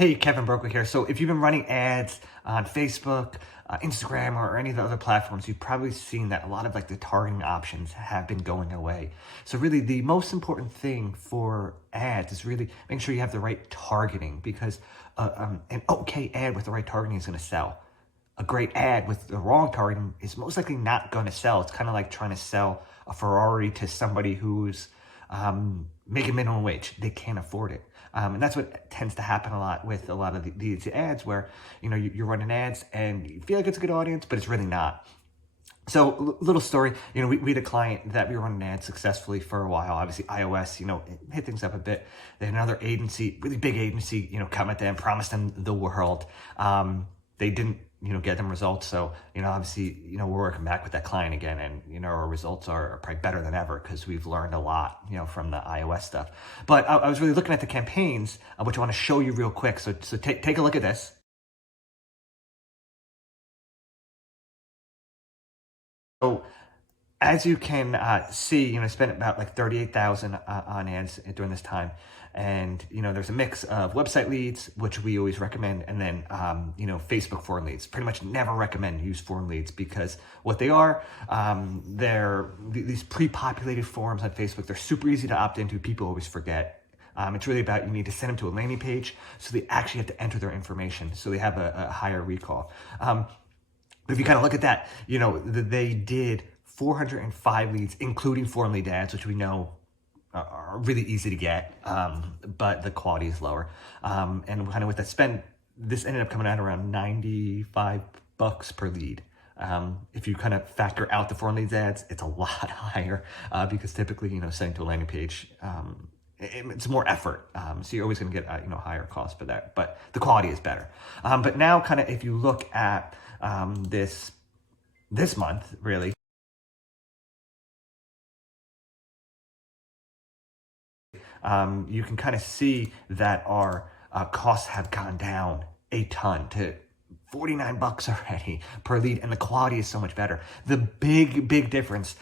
Hey, Kevin Broker here. So if you've been running ads on Facebook, Instagram, or any of the other platforms, you've probably seen that a lot of like the targeting options have been going away. So really the most important thing for ads is really making sure you have the right targeting, because an okay ad with the right targeting is going to sell. A great ad with the wrong targeting is most likely not going to sell. It's kind of like trying to sell a Ferrari to somebody who's making minimum wage. They can't afford it. And that's what tends to happen a lot with a lot of these ads, where you're running ads and you feel like it's a good audience, but it's really not. So little story, we had a client that we were running ads successfully for a while. Obviously iOS, hit things up a bit. They had another agency, really big agency, come at them, promised them the world. They didn't, get them results. So, obviously, we're working back with that client again, and, our results are probably better than ever because we've learned a lot, from the iOS stuff. But I was really looking at the campaigns, which I want to show you real quick. So take a look at this. So as you can see, I spent about like 38,000 on ads during this time. And, there's a mix of website leads, which we always recommend, and then, Facebook form leads. Pretty much never recommend use form leads, because what they are, they're these pre-populated forms on Facebook. They're super easy to opt into. People always forget. It's really about, you need to send them to a landing page, so they actually have to enter their information, so they have a higher recall. If you kind of look at that, they did 405 leads, including form lead ads, which we know are really easy to get, but the quality is lower. And kind of with that spend, this ended up coming out around $95 per lead. If you kind of factor out the form leads ads, it's a lot higher, because typically, sending to a landing page, it's more effort. So you're always going to get, higher cost for that, but the quality is better. But now kind of, if you look at this month, really, you can kind of see that our costs have gone down a ton to $49 already per lead, and the quality is so much better. The big difference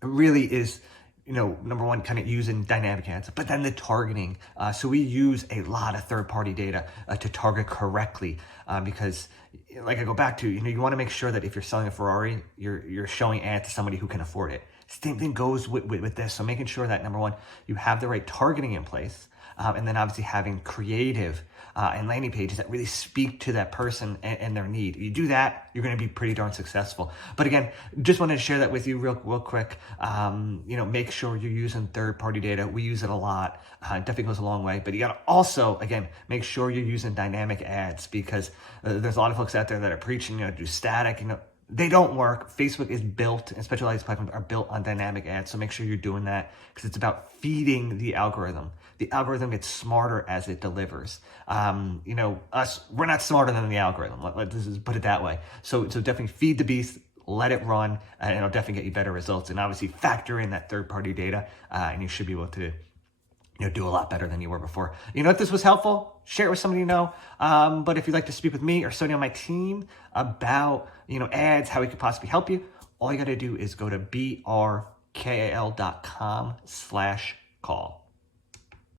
really is, number one, kind of using dynamic ads, but then the targeting. So we use a lot of third-party data to target correctly, because like I go back to, you want to make sure that if you're selling a Ferrari, you're showing ad to somebody who can afford it. Same thing goes with this. So making sure that, number one, you have the right targeting in place, and then obviously having creative and landing pages that really speak to that person and their need. You do that, you're going to be pretty darn successful. But again, just wanted to share that with you real quick. Make sure you're using third-party data. We use it a lot. It definitely goes a long way. But you got to also, again, make sure you're using dynamic ads, because there's a lot of folks out there that are preaching, do static, they don't work. Facebook is built, and specialized platforms are built on dynamic ads. So make sure you're doing that, because it's about feeding the algorithm. The algorithm gets smarter as it delivers. We're not smarter than the algorithm. Let's just put it that way. So definitely feed the beast, let it run, and it'll definitely get you better results. And obviously factor in that third-party data, and you should be able to do a lot better than you were before. If this was helpful, share it with somebody you know. But if you'd like to speak with me or somebody on my team about, ads, how we could possibly help you, all you got to do is go to brkal.com/call.